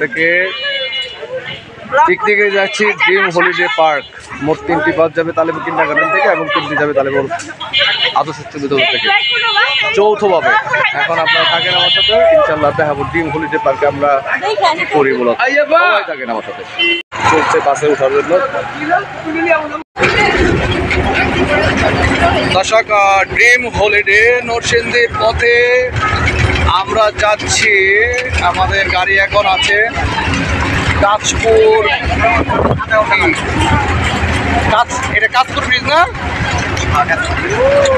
থেকে পিকনিকে যাচ্ছি ড্রিম হলিডে পার্ক। মোট 3টি বাস যাবে তালিপুর কিন্ডারগার্টেন থেকে এবং 3টি যাবে তালিপুর আদর্শ উচ্চ বিদ্যালয় থেকে যৌথভাবে। এখন আপনারা থাকেন আমার সাথে, ইনশাল্লাহ দেখাবো ড্রিম হলিডে পার্কে আমরা কি করি বলো। সবাই থাকেন আমার সাথে। চলছে বাসে ওঠার জন্য। দর্শক, ড্রিম হলিডে নরসিংদীর পথে আমরা যাচ্ছি। আমাদের গাড়ি এখন আছে কাঁচপুর, এটা কাঁচপুর ব্রিজ না,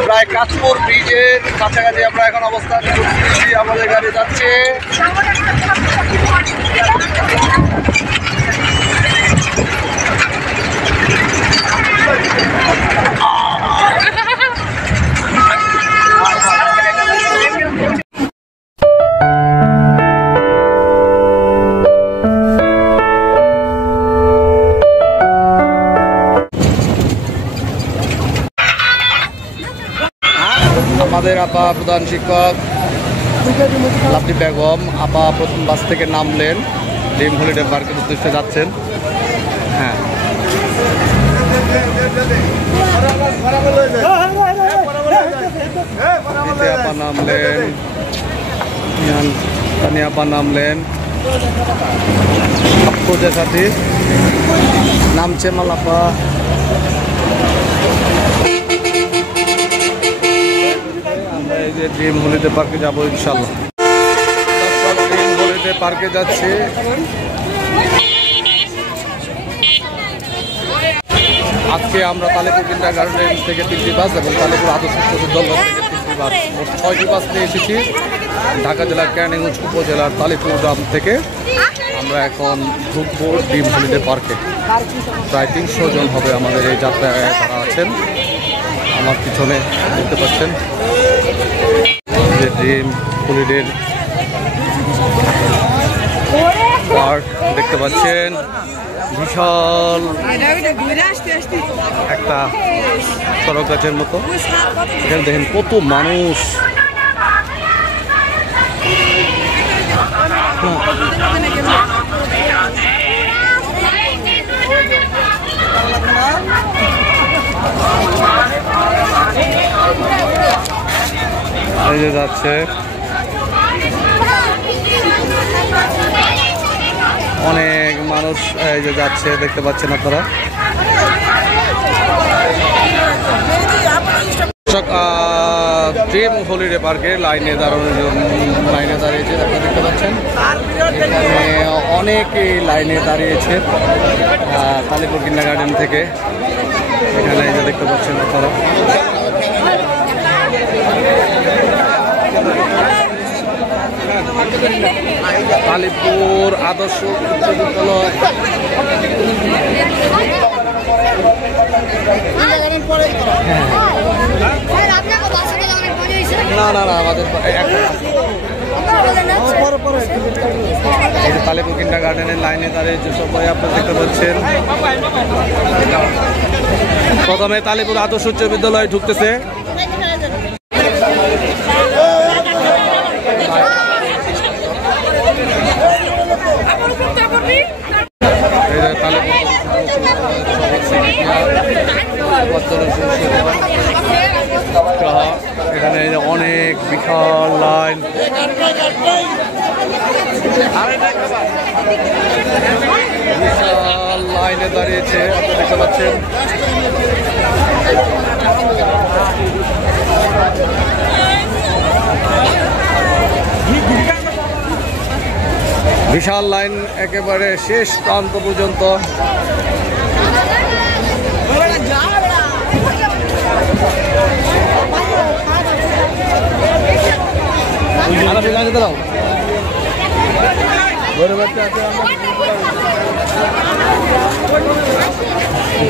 প্রায় কাঁচপুর ব্রিজের কাছাকাছি আমরা এখন অবস্থান করতেছি। আমাদের গাড়ি যাচ্ছে। আমাদের আপা প্রধান শিক্ষক লাভলি বেগম আপা প্রথম বাস থেকে নামলেন, ড্রিম হলিডে পার্কের উদ্দেশ্যে যাচ্ছেন। হ্যাঁ, আপা নামলেন, তানিয়া আপা নামলেন, প্রজা সাথী নামছে মালাপা। এই যে ড্রিম হলিডে পার্কে যাবো ইনশাল্লাহ। ড্রিম হলিডে পার্কে যাচ্ছে। আজকে আমরা তালিপুর কিন্ডারগার্টেন থেকে 3টি বাস এবং তালিপুর আদর্শ উচ্চ বিদ্যালয় থেকে 3টি বাস, মোট 6টি বাস নিয়ে এসেছি ঢাকা জেলার ক্যানিগঞ্জ উপজেলার তালিপুর গ্রাম থেকে। আমরা এখন ঢুকবো ড্রিম হলিডে পার্কে। প্রায় 300 জন হবে আমাদের এই যাত্রায় তারা আছেন। আমার পিছনে দেখতে পাচ্ছেন যে ড্রিম হলিডে পার্ক দেখতে পাচ্ছেন। বিশাল একটা সড়ক গাছের মতো। এখানে দেখেন কত মানুষ। এই যে যাচ্ছে অনেক মানুষ, এই যে যাচ্ছে দেখতে পাচ্ছেন আপনারা। ড্রিম হলিডে পার্কে লাইনে দাঁড়িয়েছে আপনারা দেখতে পাচ্ছেন। এখানে অনেকেই লাইনে দাঁড়িয়েছে তালিপুর কিন্ডারগার্টেন থেকে। এখানে এই যে দেখতে পাচ্ছেন আপনারা। তালিপুর আদর্শ উচ্চ বিদ্যালয়। না না না, আমাদের তালিপুর কিন্ডারগার্টেনের লাইনে দাঁড়িয়েছে সবাই আপনারা দেখতে পাচ্ছেন। প্রথমে তালিপুর আদর্শ উচ্চ বিদ্যালয়ে ঢুকতেছে। এখানে অনেক বিশাল লাইন। বিশাল লাইনে দাঁড়িয়েছে আপনারা দেখতে পাচ্ছেন। বিশাল লাইন একেবারে শেষ প্রান্ত পর্যন্ত।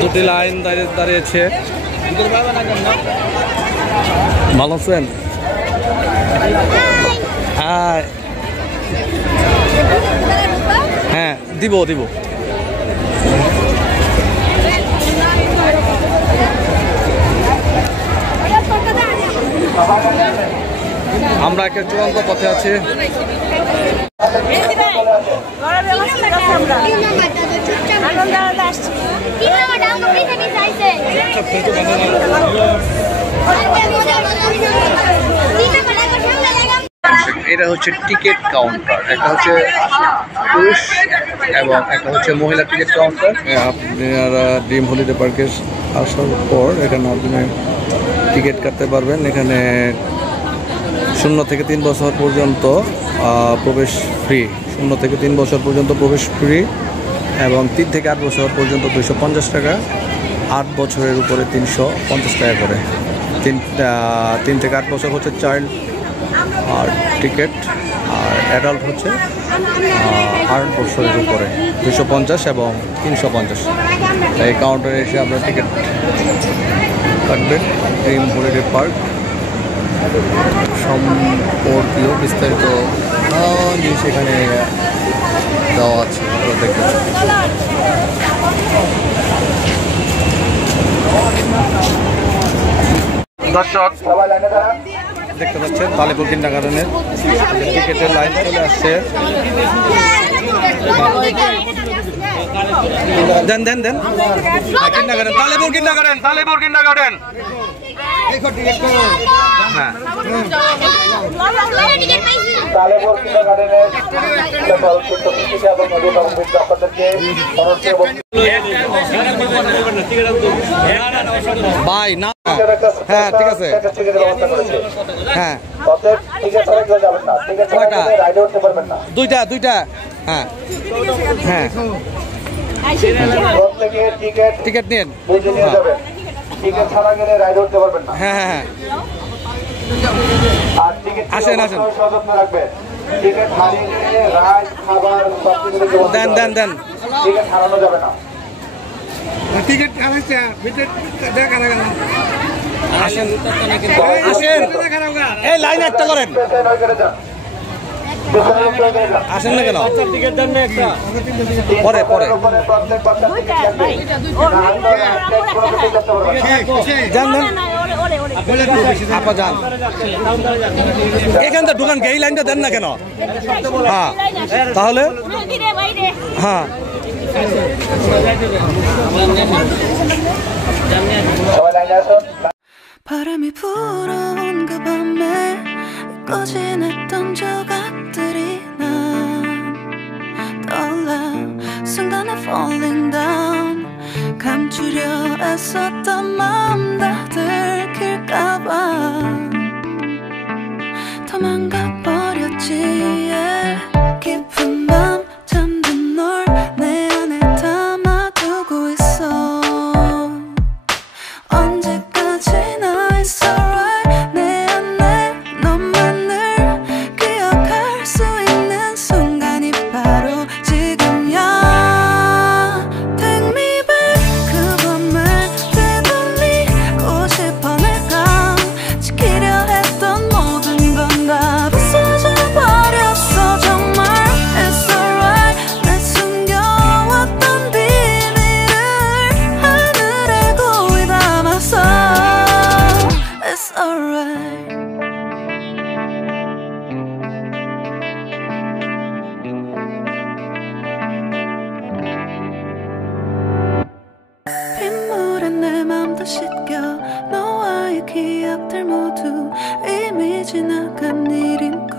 দুটি লাইন দাঁড়িয়েছে। ভালো আছেন? হ্যাঁ, দিব। আমরা একটা চূড়ান্ত পথে আছি। এটা হচ্ছে টিকিট কাউন্টার, একটা হচ্ছে পুরুষ এবং একটা হচ্ছে মহিলা টিকিট কাউন্টার। আপনারা ড্রিম হলিডে পার্কে আসার পর এখানে আপনি টিকিট কাটতে পারবেন। এখানে 0 থেকে 3 বছর পর্যন্ত প্রবেশ ফ্রি, 0 থেকে 3 বছর পর্যন্ত প্রবেশ ফ্রি এবং 3 থেকে 8 বছর পর্যন্ত 250 টাকা, 8 বছরের উপরে 350 টাকা করে। 3 থেকে 8 বছর হচ্ছে চাইল্ড আর টিকিট, আর অ্যাডাল্ট হচ্ছে 8 বছরের উপরে 250 এবং 350। এই কাউন্টারে এসে আপনারা টিকিট কাটবেন। ড্রিম হলিডে পার্ক সম্পর্কীয় বিস্তারিত জিনিস এখানে দেওয়া আছে, দেখতে দর্শক দেখতে পাচ্ছেন তালেপুর কিন্ডারগার্টেনের টিকিটের লাইন চলে আসছে। দেন দেন দেন kindergarten, Talepur kindergarten, Talepur kindergarten. হ্যাঁ ভাই না, হ্যাঁ ঠিক আছে, হ্যাঁ দুইটা দুইটা, হ্যাঁ হ্যাঁ টিকিট নিন, হ্যাঁ হ্যাঁ হ্যাঁ আসেন আসেন, দেন দেন দেন, আসেন আসেন, এই লাইন একটা করেন, আসেন না কেন, পরে পরে যান যান আপা যান, এখান থেকে ঢুকান, এই লাইনটা দেন না কেন? হ্যাঁ তাহলে হ্যাঁ 바람이 불어온 그 밤에 꺼진했던 조각들이 난 떠올라 순간에 falling down 감추려 애썼던 마음 다 들킬까봐 도망가 버렸지 yeah. 깊은 밤 잠든 널 내 안에 담아두고 있어 언제까지나 it's alright 내 안에 너만을 기억할 수 있는 순간이 바로 지금이야 Take me back 그 밤을 되돌리고 싶어 내가 지키려 했던 모든 건 다 부서져 버렸어 정말 It's alright 내 숨겨왔던 비밀을 하늘에 고이 담았어 It's alright 빗물에 내 맘도 씻겨 너와의 기억들 모두 이미 지나간 일인걸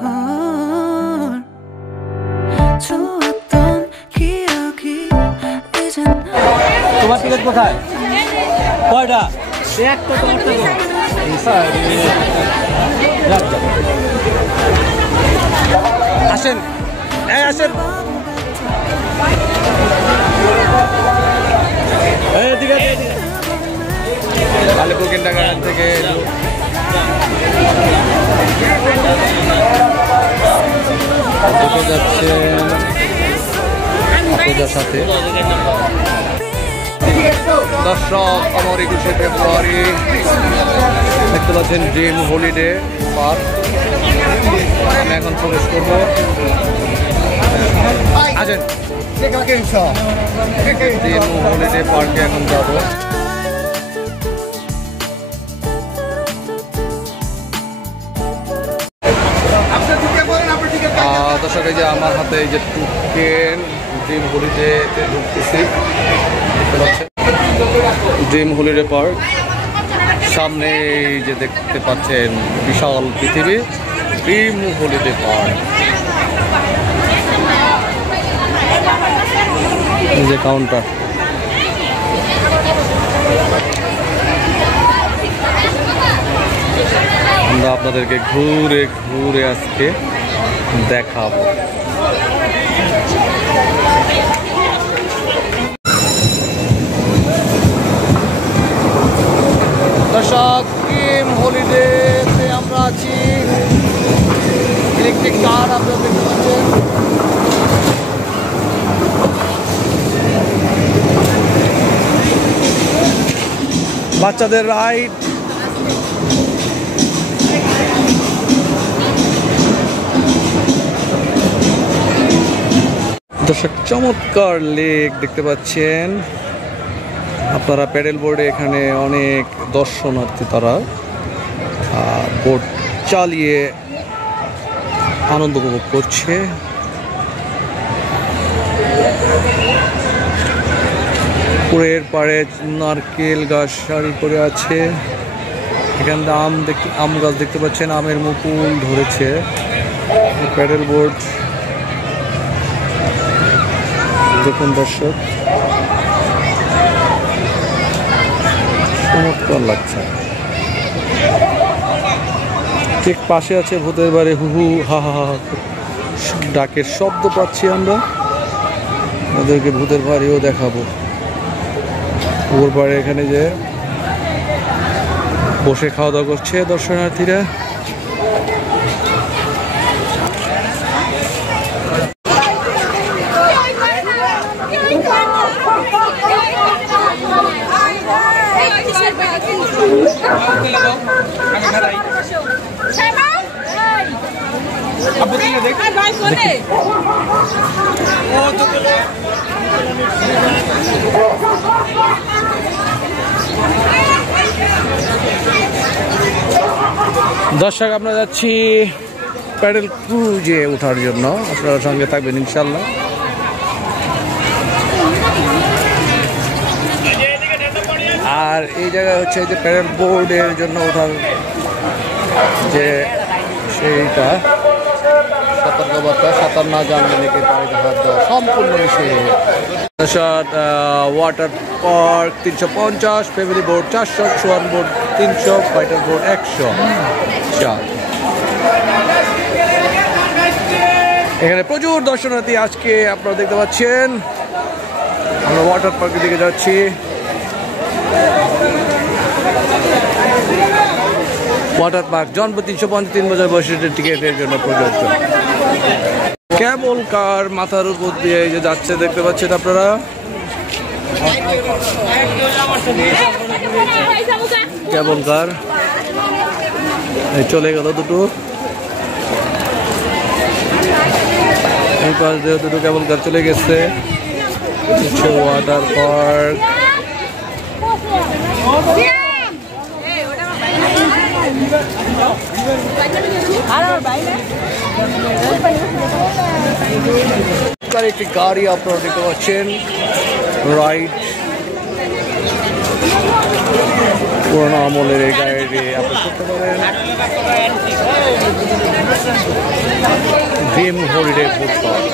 좋았던 기억이 이젠 তোমার টিকিট কোথায়? কয়টা? একটা তো আসেন, এই আসেন, তালেপুর কিন্ডারগার্টেন থেকে ঢুকে যাচ্ছেন পূজার সাথে। দর্শক আমার 21শে ফেব্রুয়ারি দেখতে পাচ্ছেন ড্রিম হলিডে পার্ক। আমি এখন প্রবেশ করবো, আসেন ড্রিম হলিডে পার্কে এখন যাবো। দর্শক এই যে আমার হাতে এই যে টোকেন ড্রিম হলিডেতে ঢুকতেছি, দেখতে পাচ্ছেন ড্রিম হলিডে পার্ক। সামনে এই যে দেখতে পাচ্ছেন বিশাল পৃথিবী, ড্রিম হলিডে পার্ক। এই যে কাউন্টার, আমরা আপনাদেরকে ঘুরে ঘুরে আজকে দেখাবো। দর্শক ড্রিম হলিডেতে আমরা আছি, ইলেকট্রিক কার আপনারা দেখতে পাচ্ছেন। বাচ্চাদের রাইড, দর্শক চমৎকার লেক দেখতে পাচ্ছেন আপনারা। প্যাডেল বোর্ডে এখানে অনেক দর্শনার্থী তারা বোট চালিয়ে আনন্দ উপভোগ করছে। পুকুরের পাড়ে নারকেল গাছ সারি করে আছে। এখানে আম গাছ দেখতে পাচ্ছেন, আমের মুকুল ধরেছে। প্যাডেল বোর্ড দেখুন দর্শক, চমৎকার লাগছে। ঠিক পাশে আছে ভূতের বাড়ি, হু হু হা হা হা ডাকের শব্দ পাচ্ছি আমরা। ওদেরকে ভূতের বাড়িও দেখাবো। পুকুর পাড়ে এখানে যে বসে খাওয়া দাওয়া করছে দর্শনার্থীরা। দর্শক আমরা যাচ্ছি প্যাডেল ক্রুজে ওঠার জন্য, আপনারা সঙ্গে থাকবেন ইনশাল্লাহ। আর এই জায়গায় হচ্ছে যে প্যাডেল বোর্ডের জন্য ওঠার যে সেইটা সতর্কবার্তা, সাঁতার না জানলে নাকি পানিতে হাত দেওয়া সম্পূর্ণ নিষেধ। Water park 350, family board 400, swan board 300, fighter board 100। এখানে প্রচুর দর্শনার্থী আজকে আপনারা দেখতে পাচ্ছেন। আমরা ওয়াটার পার্কের দিকে যাচ্ছি। ওয়াটার পার্ক জনপ্রতি 353 বছর বয়সের টিকিটের জন্য প্রযোজ্য। কেবল কার মাথার উপর দিয়ে এই যে যাচ্ছে দেখতে পাচ্ছেন আপনারা। কেবল কার চলে গেল দুটো, এই পাশ দিয়ে দুটো কেবল কার চলে গেছে। ওয়াটার পার্ক একটি গাড়ি আপনারা দেখতে পাচ্ছেন, রাইড পুরোনো আমলের এই গাড়ি আপনি করতে পারেন। Dream holiday food park.